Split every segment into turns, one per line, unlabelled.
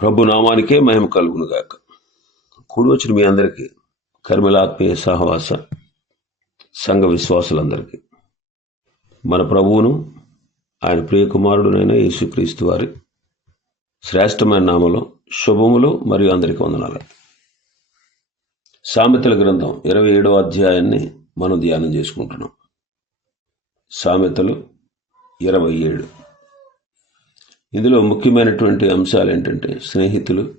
ప్రభు నామానికే మహిమ కలుగునుగాక. కూడి వచ్చిన మీ అందరికీ కర్మిలాత్మీయ సహవాస సంఘ విశ్వాసులందరికీ. మన ప్రభువును ఆయన ప్రియకుమారుడునైన యేసుక్రీస్తు వారి శ్రేష్టమైన నామలో శుభములు మరియు అందరికీ వందనాలు. సామెతల గ్రంథం ఇరవై ఏడవ అధ్యాయాన్ని మనం ధ్యానం చేసుకుంటున్నాం. సామెతలు ఇరవై ఏడు. ఇందులో ముఖ్యమైనటువంటి అంశాలు ఏంటంటే స్నేహితులు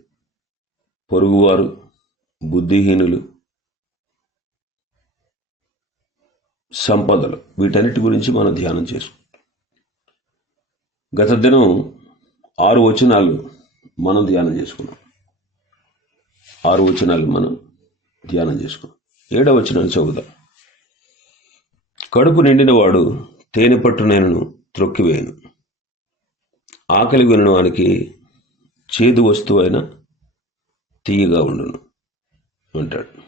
పొరుగువారు బుద్ధిహీనులు సంపదలు. వీటన్నిటి గురించి మనం ధ్యానం చేసుకుంటాం గత దినం ఆరు వచనాలు మనం ధ్యానం చేసుకున్నాం. ఆరు వచనాలు మనం ధ్యానం చేసుకున్నాం. ఏడవ వచనాలు చదువుదాం. కడుపు నిండినవాడు తేనె పట్టు నేను త్రొక్కివేయను. ఆకలి వినడానికి చేదు వస్తువు అయినా తీయగా ఉండును అంటాడు.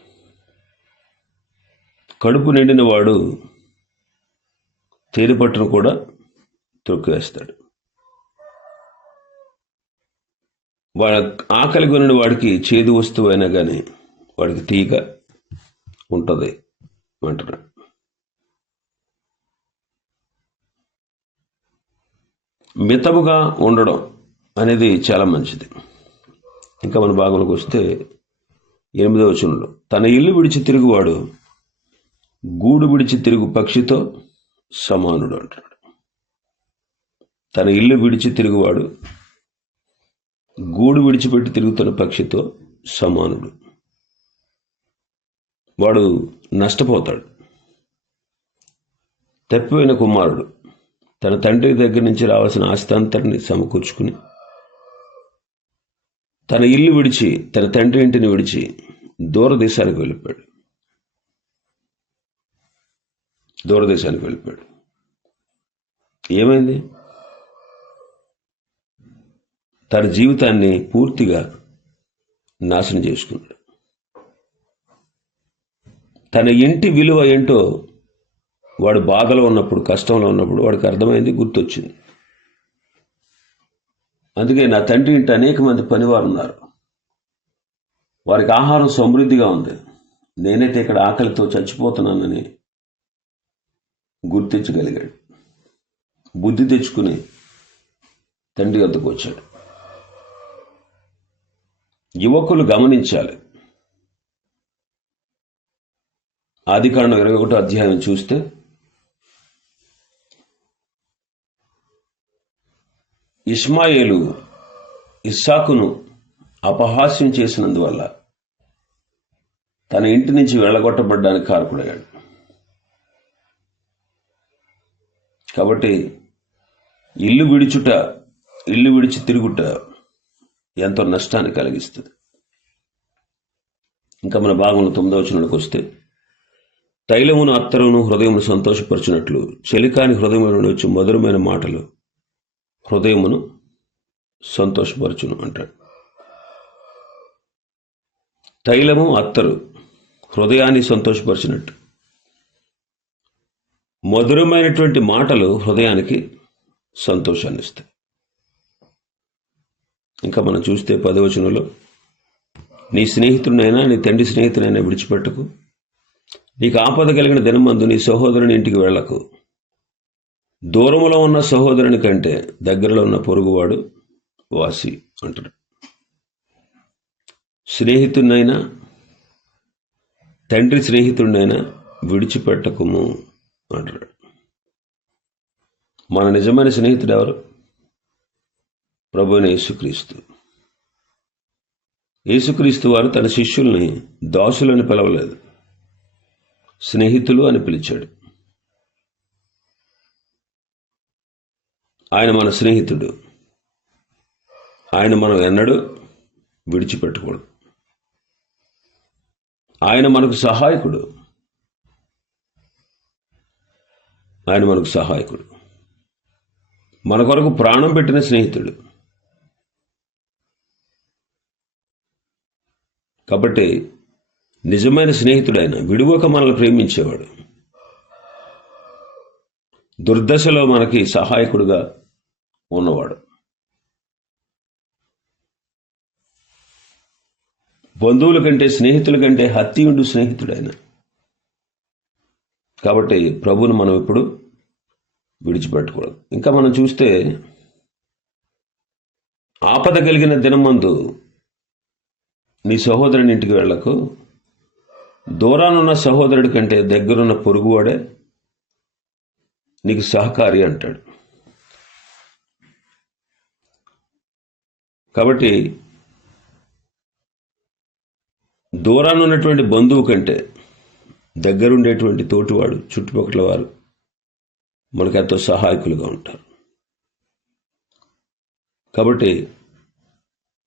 కడుపు నిండిన వాడు తేనె పట్టును కూడా తొక్కేస్తాడు. వాడ ఆకలి కొనిన వాడికి చేదు వస్తువు అయినా కానీ వాడికి తీగ ఉంటుంది అంటున్నాడు. మితముగా ఉండడం అనేది చాలా మంచిది. ఇంకా మన భాగంలోకి వస్తే ఎనిమిదవ వచనంలో తన ఇల్లు విడిచి తిరుగువాడు గూడు విడిచి తిరుగు పక్షితో సమానుడు అంటాడు తన ఇల్లు విడిచి తిరుగువాడు గూడు విడిచిపెట్టి తిరుగుతున్న పక్షితో సమానుడు. వాడు నష్టపోతాడు. తప్పిపోయిన కుమారుడు తన తండ్రి దగ్గర నుంచి రావాల్సిన ఆస్తి సమకూర్చుకుని తన ఇల్లు విడిచి తన తండ్రి ఇంటిని విడిచి దూరదేశానికి వెళ్ళిపోయాడు. దూరదేశానికి వెళ్ళిపోయాడు. ఏమైంది? తన జీవితాన్ని పూర్తిగా నాశనం చేసుకున్నాడు. తన ఇంటి విలువ ఏంటో వాడు బాధలో ఉన్నప్పుడు కష్టంలో ఉన్నప్పుడు వాడికి అర్థమైంది గుర్తొచ్చింది. అందుకే నా తండ్రి ఇంటి అనేక మంది పనివారు ఉన్నారు. వారికి ఆహారం సమృద్ధిగా ఉంది. నేనైతే ఇక్కడ ఆకలితో చచ్చిపోతున్నానని గుర్తించగలిగాడు. బుద్ధి తెచ్చుకుని తండ్రి వద్దకు వచ్చాడు. యువకులు గమనించాలి. ఆదికాండం ఇరవై ఒకటో అధ్యాయం చూస్తే ఇస్మాయేలు ఇస్సాకును అపహాస్యం చేసినందువల్ల తన ఇంటి నుంచి వెళ్ళగొట్టబడ్డానికి కారకుడయ్యాడు. కాబట్టి ఇల్లు విడిచుట ఇల్లు విడిచి తిరుగుట ఎంతో నష్టాన్ని కలిగిస్తుంది. ఇంకా మన భాగంలో తొమ్మిదవ వచనానికి వస్తే తైలమును అత్తరును హృదయమును సంతోషపరిచినట్లు చెలికాని హృదయంలో వచ్చి మధురమైన మాటలు హృదయమును సంతోషపరచును అంటాడు. తైలము అత్తరు హృదయాన్ని సంతోషపరిచినట్టు. మధురమైనటువంటి మాటలు హృదయానికి సంతోషాన్ని ఇస్తాయి ఇంకా మనం చూస్తే పదవచనంలో నీ స్నేహితుడినైనా నీ తండ్రి స్నేహితునైనా విడిచిపెట్టకు. నీకు ఆపద కలిగిన దినమందు నీ సహోదరుని ఇంటికి వెళ్ళకు. దూరంలో ఉన్న సహోదరుని కంటే దగ్గరలో ఉన్న పొరుగువాడు వాసి అంటాడు స్నేహితుడినైనా తండ్రి స్నేహితుడినైనా విడిచిపెట్టకుము అంటాడు మన నిజమైన స్నేహితుడు ఎవరు? ప్రభుని యేసుక్రీస్తు. యేసుక్రీస్తు వారు తన శిష్యుల్ని దాసులని పిలవలేదు. స్నేహితులు అని పిలిచాడు. ఆయన మన స్నేహితుడు. ఆయన మనం ఎన్నడూ విడిచిపెట్టకూడదు ఆయన మనకు సహాయకుడు. ఆయన మనకు సహాయకుడు. మన కొరకు ప్రాణం పెట్టిన స్నేహితుడు. కాబట్టి నిజమైన స్నేహితుడైన విడువక మనల్ని ప్రేమించేవాడు. దుర్దశలో మనకి సహాయకుడుగా ఉన్నవాడు. బంధువుల కంటే స్నేహితుల కంటే హత్యుండు స్నేహితుడైన. కాబట్టి ప్రభువును మనం ఇప్పుడు విడిచిపెట్టకూడదు. ఇంకా మనం చూస్తే ఆపద కలిగిన దినమందు నీ సహోదరుని ఇంటికి వెళ్ళకు. దూరానున్న సహోదరుడి కంటే దగ్గరున్న పొరుగువాడే నీకు సహకారి అంటాడు. కాబట్టి దూరాన ఉన్నటువంటి బంధువు కంటే దగ్గరుండేటువంటి తోటివాడు చుట్టుపక్కల వారు మనకెంతో ఎంతో సహాయకులుగా ఉంటారు. కాబట్టి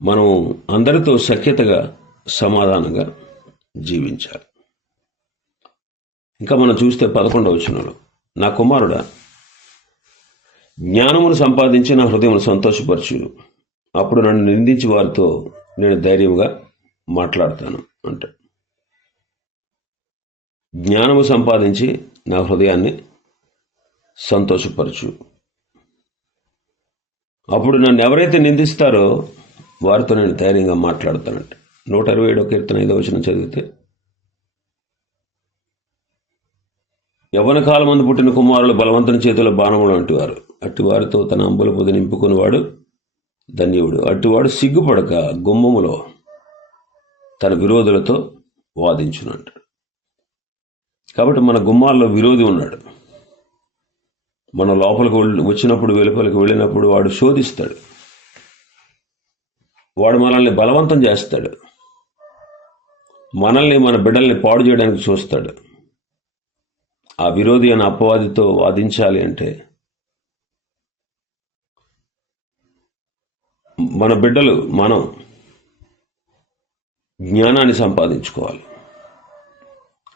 మనం అందరితో సఖ్యతగా సమాధానంగా జీవించాలి. ఇంకా మనం చూస్తే పదకొండవ వచనంలో నా కుమారుడా జ్ఞానమును సంపాదించి నా హృదయం సంతోషపరచు. అప్పుడు నన్ను నిందించి వారితో నేను ధైర్యంగా మాట్లాడతాను అంట. జ్ఞానము సంపాదించి నా హృదయాన్ని సంతోషపరచు. అప్పుడు నన్ను ఎవరైతే నిందిస్తారో వారితో నేను ధైర్యంగా మాట్లాడతానంట. నూట ఇరవై ఏడో కీర్తన ఐదో వచ్చిన చదివితే యవన కాలం మందు పుట్టిన కుమారులు బలవంతుని చేతిలో బాణములు అంటివారు. అట్టి వారితో తన అంబుల పొది నింపుకునివాడు ధన్యుడు. అట్టివాడు సిగ్గుపడక గుమ్మములో తన విరోధులతో వాదించునంటాడు కాబట్టి మన గుమ్మాల్లో విరోధి ఉన్నాడు. మన లోపలికి వెళ్ళి- వచ్చినప్పుడు వెలుపలికి వెళ్ళినప్పుడు వాడు శోధిస్తాడు. వాడు మనల్ని బలవంతం చేస్తాడు. మనల్ని మన బిడ్డల్ని పాడు చేయడానికి చూస్తాడు. ఆ విరోధి అయిన అపవాదితో వాదించాలి అంటే మన బిడ్డలు మనం జ్ఞానాన్ని సంపాదించుకోవాలి.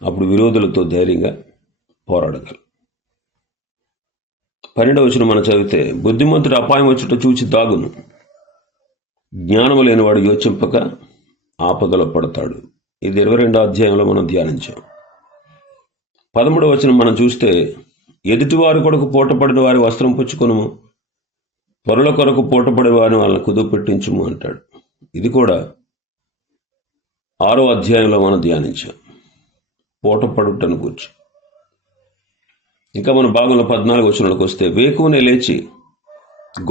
అప్పుడు విరోధులతో ధైర్యంగా పోరాడగలం. పన్నెండవ వచ్చిన మనం చదివితే బుద్ధిమంతుడు అపాయం వచ్చుట చూచి దాగును. జ్ఞానము లేనివాడు యోచింపక ఆపదలో పడతాడు ఇది ఇరవై రెండో అధ్యాయంలో మనం ధ్యానించాం. పదమూడవ వచనం మనం చూస్తే ఎదుటివారి కొరకు పూటపడిన వారి వస్త్రం పుచ్చుకొను పొరల కొరకు పూటపడిన వారిని వాళ్ళని కుదుపు పెట్టించుము అంటాడు. ఇది కూడా ఆరో అధ్యాయంలో మనం ధ్యానించాం. పూటపడుటను కూర్చు ఇంకా మన భాగంలో పద్నాలుగు వచనంలోకి వస్తే వేకునే లేచి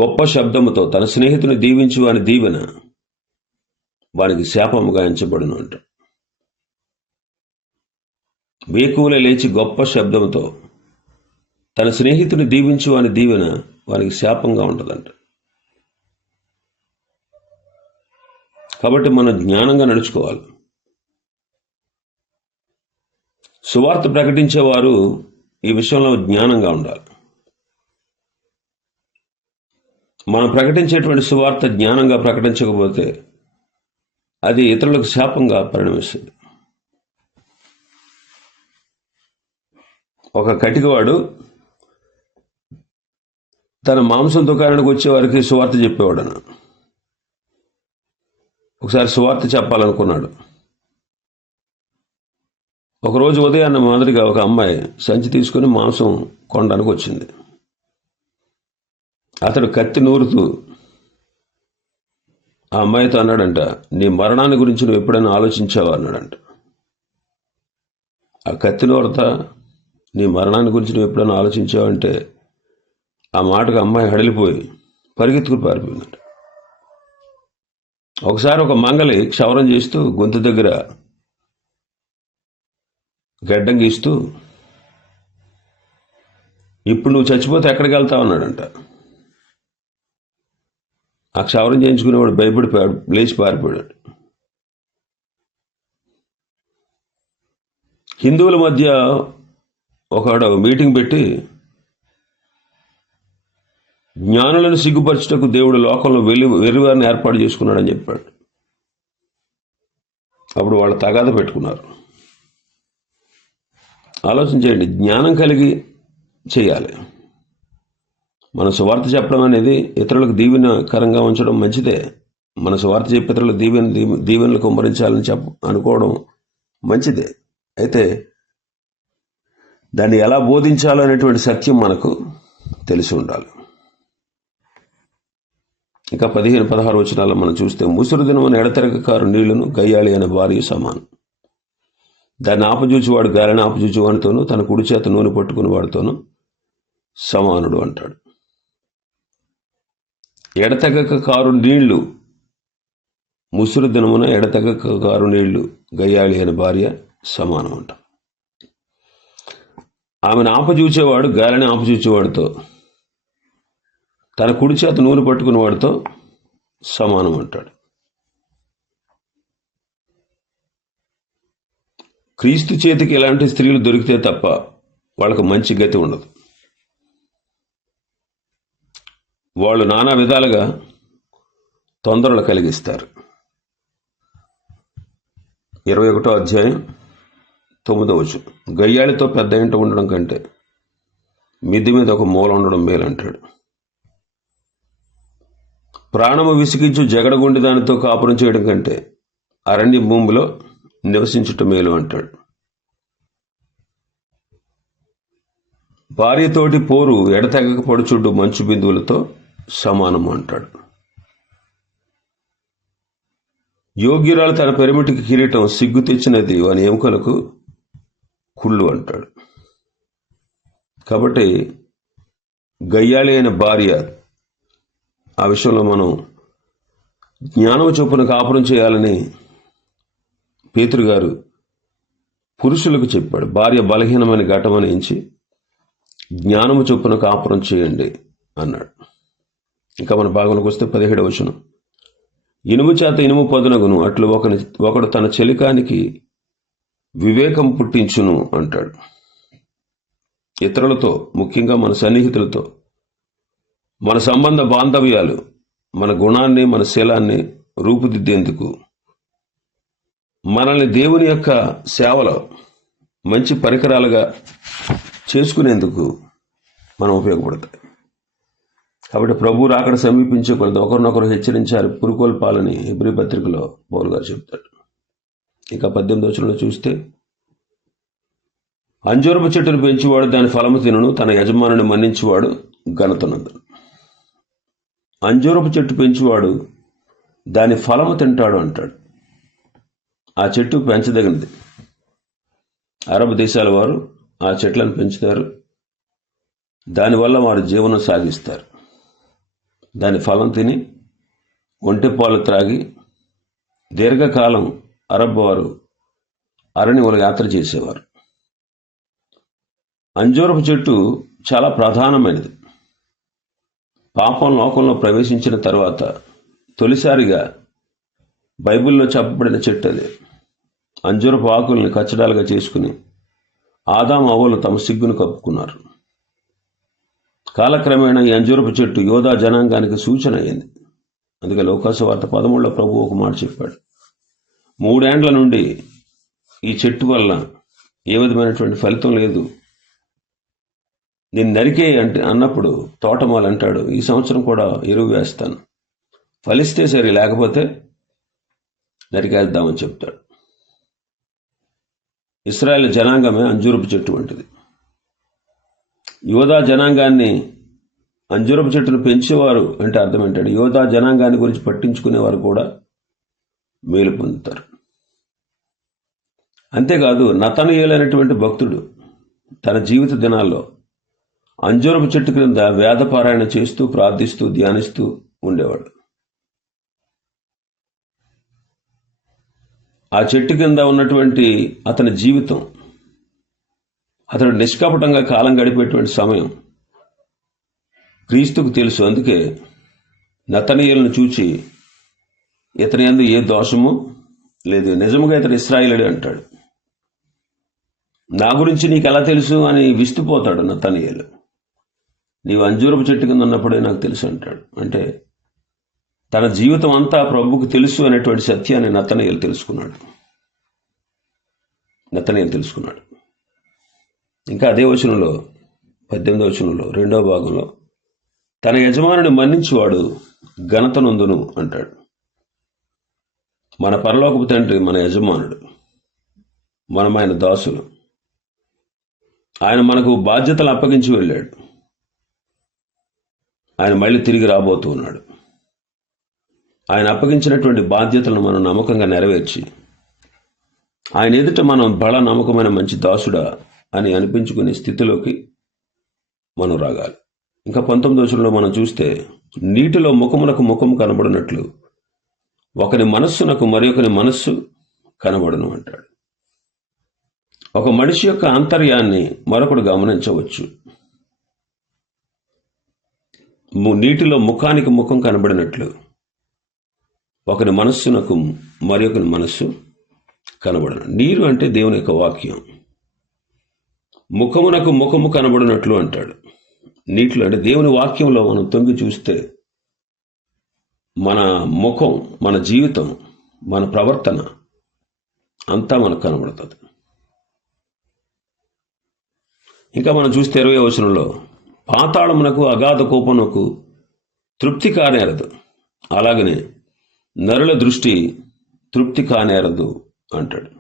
గొప్ప శబ్దముతో తన స్నేహితుని దీవించు వాని దీవెన వానికి శాపముగా ఎంచబడును అంట వేకువలే లేచి గొప్ప శబ్దంతో తన స్నేహితుని దీవించు అని దీవెన వారికి శాపంగా ఉంటుందంట. కాబట్టి మనం జ్ఞానంగా నడుచుకోవాలి. సువార్త ప్రకటించేవారు ఈ విషయంలో జ్ఞానంగా ఉండాలి. మనం ప్రకటించేటువంటి సువార్త జ్ఞానంగా ప్రకటించకపోతే అది ఇతరులకు శాపంగా పరిణమిస్తుంది. ఒక కటికవాడు తన మాంసం దుకాణానికి వచ్చే వారికి సువార్త చెప్పేవాడను. ఒకసారి సువార్త చెప్పాలనుకున్నాడు. ఒకరోజు ఉదయాన్న మాదిరిగా ఒక అమ్మాయి సంచి తీసుకుని మాంసం కొనడానికి వచ్చింది. అతడు కత్తి నూరుతూ ఆ అమ్మాయితో అన్నాడంట నీ మరణాన్ని గురించి నువ్వు ఎప్పుడైనా ఆలోచించావా? అన్నాడంట. ఆ కత్తి నూరత నీ మరణాన్ని గురించి నువ్వు ఎప్పుడైనా ఆలోచించావంటే ఆ మాటకు అమ్మాయి హడలిపోయి పరిగెత్తుకుని పారిపోయిందంట. ఒకసారి ఒక మంగలి క్షవరం చేస్తూ గొంతు దగ్గర గడ్డం గీస్తూ ఇప్పుడు నువ్వు చచ్చిపోతే ఎక్కడికి వెళ్తావు? అన్నాడంట. ఆ క్షవరం చేయించుకునేవాడు భయపడిపోయాడు లేచి పారిపోయాడు. హిందువుల మధ్య ఒకడు మీటింగ్ పెట్టి జ్ఞానులను సిగ్గుపరచుటకు దేవుడు లోకంలో వెలి వెరువారిని ఏర్పాటు చేసుకున్నాడని చెప్పాడు. అప్పుడు వాళ్ళు తగాద పెట్టుకున్నారు. ఆలోచించేయండి జ్ఞానం కలిగి చేయాలి. మన సువార్త చెప్పడం అనేది ఇతరులకు దీవెనకరంగా ఉంచడం మంచిదే. మన సువార్త చెప్పి ఇతరులకు దీవెన దీవెనలు కుమ్మరించాలని చెప్ప అనుకోవడం మంచిదే. అయితే దాన్ని ఎలా బోధించాలో అనేటువంటి సత్యం మనకు తెలిసి ఉండాలి. ఇంకా పదిహేను పదహారు వచనాల్లో మనం చూస్తే ముసురు దినమున ఎడతెరగకారు నీళ్ళను గయ్యాలి అనే భార్య సమానం. దాన్ని ఆపజూచివాడు గాలిని ఆపజూచివాడితోనూ తన కుడి చేత నూనె పట్టుకుని వాడితోనూ సమానుడు అంటాడు. ఎడతెగక కారు నీళ్ళు ముసురు దినమున ఎడతెగక కారు నీళ్ళు గయ్యాలి అనే భార్య సమానం అంటాం. ఆమెను ఆపజూచేవాడు గాలిని ఆపజూచేవాడితో తన కుడి చేత నూనె పట్టుకుని వాడితో సమానం అంటాడు. క్రీస్తు చేతికి ఇలాంటి స్త్రీలు దొరికితే తప్ప వాళ్ళకు మంచి గతి ఉండదు. వాళ్ళు నానా విధాలుగా తొందరలు కలిగిస్తారు. ఇరవై ఒకటో అధ్యాయం తొమ్మిదో వచ్చు గయ్యాళితో పెద్ద ఇంట ఉండడం కంటే మిద్ది మీద ఒక మూల ఉండడం మేలంటాడు. ప్రాణము విసిగించు జగడగుండి దానితో కాపురం చేయడం కంటే అరణ్య భూమిలో నివసించటం మేలు అంటాడు. భార్యతోటి పోరు ఎడతెగకపడుచుడు మంచు బిందువులతో సమానము అంటాడు. యోగ్యురాలు తన పెరిమిటికి కిరీటం సిగ్గు తెచ్చినది వాని ఎముకలకు కుళ్ళు అంటాడు. కాబట్టి గయ్యాళి అయిన భార్య ఆ విషయంలో మనం జ్ఞానం చొప్పున కాపురం చేయాలని పేతురు గారు పురుషులకు చెప్పాడు. భార్య బలహీనమైన ఘటమని ఎంచి జ్ఞానము చొప్పున కాపురం చేయండి అన్నాడు. ఇంకా మన భాగంలోకి వస్తే పదిహేడవచనం ఇనుము చేత ఇనుము పదునగును అట్లు ఒకని ఒకడు తన చెలికానికి వివేకం పుట్టించును అంటాడు. ఇతరులతో ముఖ్యంగా మన సన్నిహితులతో మన సంబంధ బాంధవ్యాలు మన గుణాన్ని మన శీలాన్ని రూపుదిద్దేందుకు మనల్ని దేవుని యొక్క సేవలో మంచి పరికరాలుగా చేసుకునేందుకు మనం ఉపయోగపడతాయి. కాబట్టి ప్రభు రాకడ సమీపించే కొలది ఒకరినొకరు హెచ్చరించారు పురుకొల్పాలని హిబ్రి పత్రికలో పౌరుగారు చెప్తాడు ఇక పద్దెనిమిది వచనంలో చూస్తే అంజూరపు చెట్టును పెంచేవాడు దాని ఫలము తినను తన యజమానుని మన్నించేవాడు ఘనతనందు అంజూరపు చెట్టు పెంచేవాడు దాని ఫలము తింటాడు అంటాడు. ఆ చెట్టు పెంచదగినది. అరబ్ దేశాల వారు ఆ చెట్లను పెంచుతారు. దానివల్ల వారు జీవనం సాగిస్తారు. దాని ఫలం తిని ఒంటె పాలు త్రాగి దీర్ఘకాలం అరబ్ వారు అరణ్యముల యాత్ర చేసేవారు. అంజూరపు చెట్టు చాలా ప్రధానమైనది. పాపం లోకంలో ప్రవేశించిన తర్వాత తొలిసారిగా బైబిల్లో చెప్పబడిన చెట్టు అది. అంజూరపు ఆకుల్ని కచ్చడాలుగా చేసుకుని ఆదాం అవ్వలు తమ సిగ్గును కప్పుకున్నారు. కాలక్రమేణా ఈ అంజూరపు చెట్టు యోధా జనాంగానికి సూచన అయింది. అందుకే లోకాసు వార్త పదమూడులో ప్రభు ఒక మాట చెప్పాడు. మూడేండ్ల నుండి ఈ చెట్టు వల్ల ఏ విధమైనటువంటి ఫలితం లేదు. నేను నరికే అంటే అన్నప్పుడు తోటమాలు అంటాడు ఈ సంవత్సరం కూడా ఎరువు వేస్తాను. ఫలిస్తే సరే లేకపోతే నరికేద్దామని చెప్తాడు. ఇస్రాయల్ జనాంగమే అంజూరపు చెట్టు వంటిది. యోధా జనాంగాన్ని అంజూరపు చెట్టును పెంచేవారు అంటే అర్థం ఏంటంటే యోధా జనాంగాన్ని గురించి పట్టించుకునేవారు కూడా మేలు పొందుతారు. అంతేకాదు నతనయులైనటువంటి భక్తుడు తన జీవిత దినాల్లో అంజూరపు చెట్టు క్రింద వేదపారాయణ చేస్తూ ప్రార్థిస్తూ ధ్యానిస్తూ ఉండేవాడు. ఆ చెట్టు కింద ఉన్నటువంటి అతని జీవితం అతడు నిష్కపటంగా కాలం గడిపేటువంటి సమయం క్రీస్తుకు తెలుసు. అందుకే నతనీయులను చూచి ఇతని ఎందు ఏ దోషము లేదు. నిజముగా ఇతను ఇస్రాయిలుడు అంటాడు. నా గురించి నీకు ఎలా తెలుసు అని విస్తుపోతాడు నతనీయులు. నీవు అంజూరపు చెట్టు కింద ఉన్నప్పుడే నాకు తెలుసు అంటాడు. అంటే తన జీవితం అంతా ప్రభుకు తెలుసు అనేటువంటి సత్యాన్ని నతనీయులు తెలుసుకున్నాడు. నతనీయులు తెలుసుకున్నాడు. ఇంకా అదే వచనంలో పద్దెనిమిదో వచనంలో రెండవ భాగంలో తన యజమానుని మన్నించేవాడు ఘనతనందును అంటాడు. మన పరలోకపు తండ్రి మన యజమానుడు. మనం ఆయన దాసులు. ఆయన మనకు బాధ్యతలు అప్పగించి వెళ్ళాడు. ఆయన మళ్ళీ తిరిగి రాబోతూ ఉన్నాడు. ఆయన అప్పగించినటువంటి బాధ్యతలను మనం నమ్మకంగా నెరవేర్చి ఆయన ఎదుట మనం బల నమ్మకమైన మంచి దాసుడా అని అనిపించుకునే స్థితిలోకి మనం రాగాలి. ఇంకా పంతొమ్మిది మనం చూస్తే నీటిలో ముఖమునకు ముఖం కనబడినట్లు ఒకని మనస్సునకు మరొకని మనస్సు కనబడను అంటాడు. ఒక మనిషి యొక్క ఆంతర్యాన్ని మరొకడు గమనించవచ్చు. నీటిలో ముఖానికి ముఖం కనబడినట్లు ఒకని మనస్సునకు మరొకని మనస్సు కనబడను. నీరు అంటే దేవుని యొక్క వాక్యం. ముఖమునకు ముఖము కనబడినట్లు అంటాడు. నీటిలో అంటే దేవుని వాక్యంలో మనం తొంగి చూస్తే మన ముఖం మన జీవితం మన ప్రవర్తన అంతా మనకు కనబడుతుంది. ఇంకా మనం చూస్తే ఇరవై వచనంలో పాతాళమునకు అగాధ కోపమునకు తృప్తి కానేరదు. అలాగనే నరుల దృష్టి తృప్తి కానేరదు అంటాడు.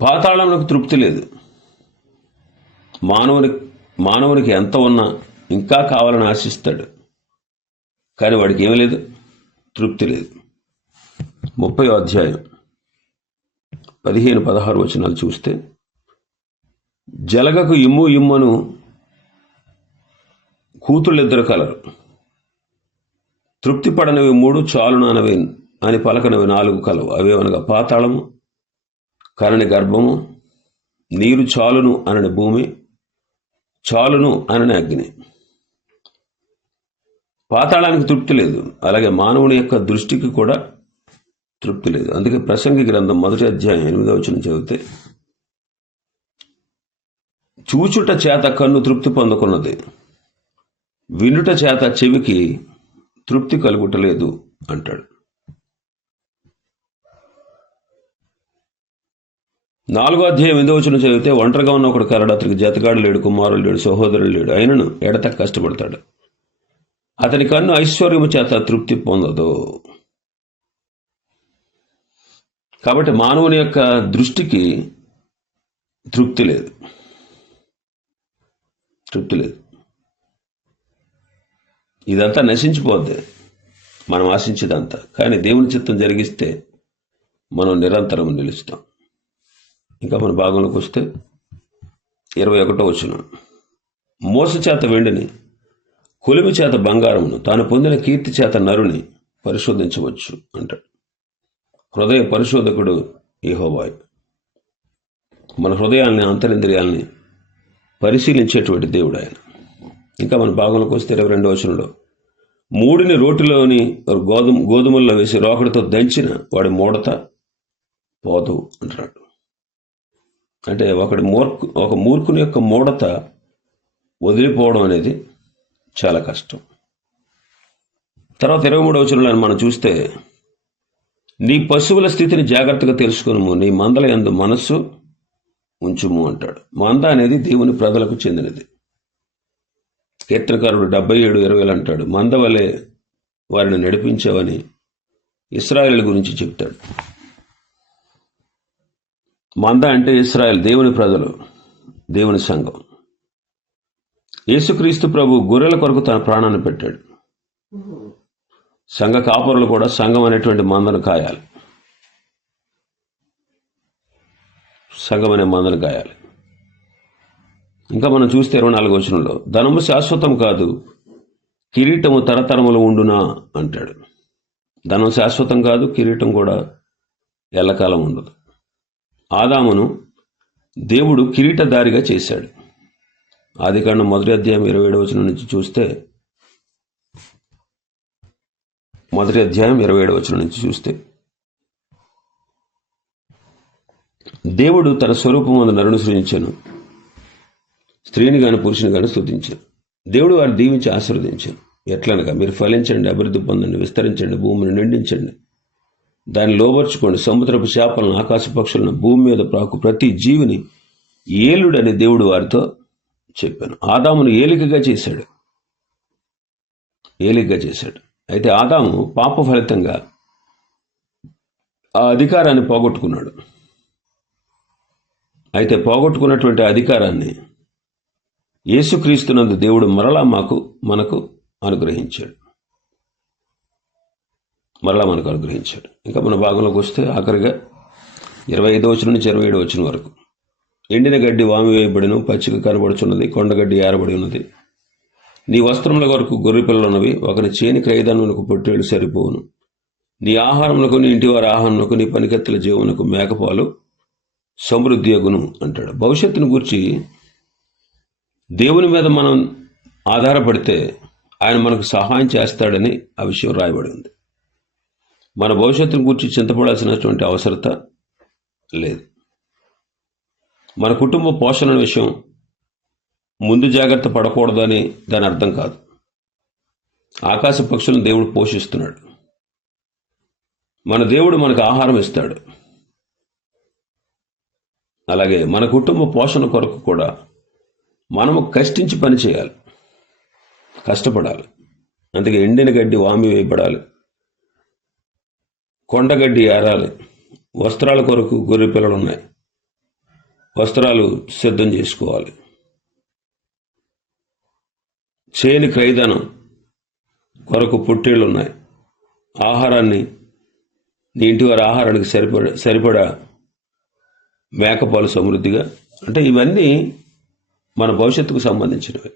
పాతాళమునకు తృప్తి లేదు. మానవుని మానవునికి ఎంత ఉన్నా ఇంకా కావాలని ఆశిస్తాడు. కానీ వాడికి ఏమీ లేదు తృప్తి లేదు. ముప్పై అధ్యాయం పదిహేను పదహారు వచనాలు చూస్తే జలగకు ఇమ్ము ఇమ్మను కూతుళ్ళిద్దరు కలరు. తృప్తి పడనవి మూడు చాలును అని పలకనవి నాలుగు కలవు. అవేవనగా పాతాళము కరణి గర్భము నీరు చాలును అనని భూమి చాలును అనని అగ్ని. పాతాళానికి తృప్తి లేదు. అలాగే మానవుని యొక్క దృష్టికి కూడా తృప్తి లేదు. అందుకే ప్రసంగి గ్రంథం మొదటి అధ్యాయం ఎనిమిదవ వచనం చదివితే చూచుట చేత కన్ను తృప్తి పొందుకున్నది వినుట చేత చెవికి తృప్తి కలుగుటలేదు అంటాడు. నాలుగో అధ్యాయం ఎనిమిదో వచ్చిన చదివితే ఒంటరిగా ఉన్న ఒకడు కరడు అతనికి జతగాడు లేడు కుమారుడు లేడు సహోదరుడు లేడు అయినను ఎడత కష్టపడతాడు. అతని కన్ను ఐశ్వర్యము చేత తృప్తి పొందదు. కాబట్టి మానవుని యొక్క దృష్టికి తృప్తి లేదు. తృప్తి లేదు. ఇదంతా నశించిపోద్ది. మనం ఆశించేదంతా. కానీ దేవుని చిత్తం జరిగిస్తే మనం నిరంతరం నిలుస్తాం. ఇంకా మన భాగంలోకి వస్తే ఇరవై ఒకటో వచ్చిన మోస చేత వెండిని కులిమి చేత బంగారమును తాను పొందిన కీర్తి చేత నరుని పరిశోధించవచ్చు అంటాడు హృదయ పరిశోధకుడు ఏహోబాయ్ మన హృదయాల్ని అంతరింద్రియాల్ని పరిశీలించేటువంటి దేవుడు ఆయన. ఇంకా మన భాగంలోకి వస్తే ఇరవై రెండో వచనంలో మూడిని రోటిలోని గోధుమ గోధుమల్లో వేసి రోకడితో దంచిన వాడి మూడత పోదు అంటున్నాడు. అంటే ఒకటి మూర్ఖు ఒక మూర్ఖుని యొక్క మూడత వదిలిపోవడం అనేది చాలా కష్టం. తర్వాత ఇరవై మూడవ వచనంలో మనం చూస్తే నీ పశువుల స్థితిని జాగ్రత్తగా తెలుసుకునుము నీ మందల యందు మనస్సు ఉంచుము అంటాడు. మంద అనేది దేవుని ప్రజలకు చెందినది. కీర్తనకారుడు డెబ్బై ఏడు ఇరవైలు అంటాడు మంద వలె వారిని నడిపించావని ఇస్రాయల్ గురించి చెప్తాడు. మంద అంటే ఇస్రాయల్ దేవుని ప్రజలు దేవుని సంఘం. యేసుక్రీస్తు ప్రభు గొర్రెల కొరకు తన ప్రాణాన్ని పెట్టాడు. సంఘ కాపురులు కూడా సంఘం అనేటువంటి మందను కాయాలి. సంఘం అనే మందను కాయాలి. ఇంకా మనం చూస్తే ఇరవై నాలుగు వచనంలో ధనము శాశ్వతం కాదు కిరీటము తరతరములు ఉండునా? అంటాడు. ధనం శాశ్వతం కాదు కిరీటం కూడా ఎల్లకాలం ఉండదు. ఆదామును దేవుడు కిరీటదారిగా చేశాడు. ఆదికాండం మొదటి అధ్యాయం ఇరవై ఏడు వచనం నుంచి చూస్తే మొదటి అధ్యాయం ఇరవై ఏడు వచనం నుంచి చూస్తే దేవుడు తన స్వరూపమందు నరుని సృజించాను స్త్రీని గాని పురుషుని గాని స్థుతించాను దేవుడు వారిని దీవించి ఆశీర్వదించాను. ఎట్లనగా మీరు ఫలించండి అభివృద్ధి పొందండి విస్తరించండి భూమిని నిండించండి. దాన్ని లోబర్చుకోండి. సముద్రపు చేపలను ఆకాశ పక్షులను భూమి మీద ప్రాకు ప్రతి జీవిని ఏలుడని దేవుడు వారితో చెప్పాను. ఆదామును ఏలికగా చేశాడు. ఏలికగా చేశాడు. అయితే ఆదాము పాప ఫలితంగా ఆ అధికారాన్ని పోగొట్టుకున్నాడు. అయితే పోగొట్టుకున్నటువంటి అధికారాన్ని యేసుక్రీస్తునందు దేవుడు మరలా మాకు మనకు అనుగ్రహించాడు. మరలా మనకు అనుగ్రహించాడు. ఇంకా మన భాగంలోకి వస్తే ఆఖరిగా ఇరవై ఐదో వచ్చిన నుంచి ఇరవై ఏడు వచ్చిన వరకు. ఎండిన గడ్డి వామి వేయబడిను పచ్చిక కనబడుచున్నది కొండగడ్డి ఏరబడి ఉన్నది. నీ వస్త్రముల వరకు గొర్రె పిల్లలున్నవి ఒకరి చేని క్రయదానులకు పొట్టేళ్ళు సరిపోవును. నీ ఆహారములకు నీ ఇంటి వారి ఆహారములకు నీ పనికెత్తల జీవనకు మేకపాలు సమృద్ధి అగును అంటాడు. భవిష్యత్తును గురించి దేవుని మీద మనం ఆధారపడితే ఆయన మనకు సహాయం చేస్తాడని ఆ విషయం రాయబడి ఉంది. మన భవిష్యత్తును గురించి చింతపడాల్సినటువంటి అవసరత లేదు. మన కుటుంబ పోషణ విషయం ముందు జాగ్రత్త పడకూడదని దాని అర్థం కాదు. ఆకాశ పక్షులను దేవుడు పోషిస్తున్నాడు. మన దేవుడు మనకు ఆహారం ఇస్తాడు. అలాగే మన కుటుంబ పోషణ కొరకు కూడా మనము కష్టించి పని చేయాలి. కష్టపడాలి. అందుకే ఎండిన గడ్డి వామి వేయబడాలి. కొండగడ్డి ఏరాలి. వస్త్రాల కొరకు గొర్రె పిల్లలు ఉన్నాయి. వస్త్రాలు సిద్ధం చేసుకోవాలి. చేని క్రైదనం కొరకు పుట్టేళ్ళు ఉన్నాయి ఆహారాన్ని నీ ఇంటి వారి ఆహారానికి సరిపడ సరిపడా మేకపాలు సమృద్ధిగా అంటే ఇవన్నీ మన భవిష్యత్తుకు సంబంధించినవి.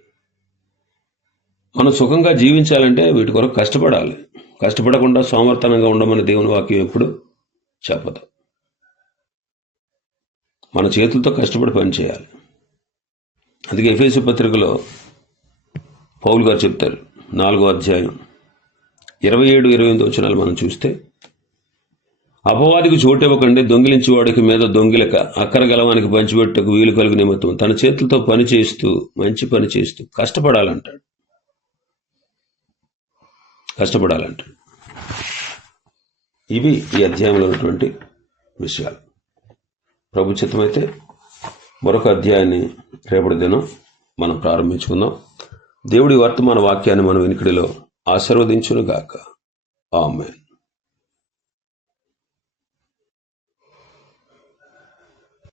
మనం సుఖంగా జీవించాలంటే వీటి కొరకు కష్టపడాలి. కష్టపడకుండా సోమర్థనంగా ఉండమని దేవుని వాక్యం ఎప్పుడు చెప్పదు. మన చేతులతో కష్టపడి పని చేయాలి అందుకే ఎఫ్ఎసి పత్రికలో పౌల్ గారు చెప్తారు నాలుగో అధ్యాయం ఇరవై ఏడు ఇరవై ఎనిమిది వచ్చినాలు మనం చూస్తే అపవాదికి చోటివ్వకండి దొంగిలించి వాడికి మీద దొంగిలక అక్కర గలవానికి పంచిపెట్టకు వీలు కలుగు నిమిత్తం తన చేతులతో పని చేస్తూ మంచి పని చేస్తూ కష్టపడాలంటాడు. కష్టపడాలంటాడు. ఇవి ఈ అధ్యాయంలో ఉన్నటువంటి విషయాలు. ప్రభు చిత్తమైతే మరొక అధ్యాయాన్ని రేపటి దినం మనం ప్రారంభించుకుందాం. దేవుడి వర్తమాన వాక్యాన్ని మనం వెనుకడిలో ఆశీర్వదించునుగాక. ఆమెన్.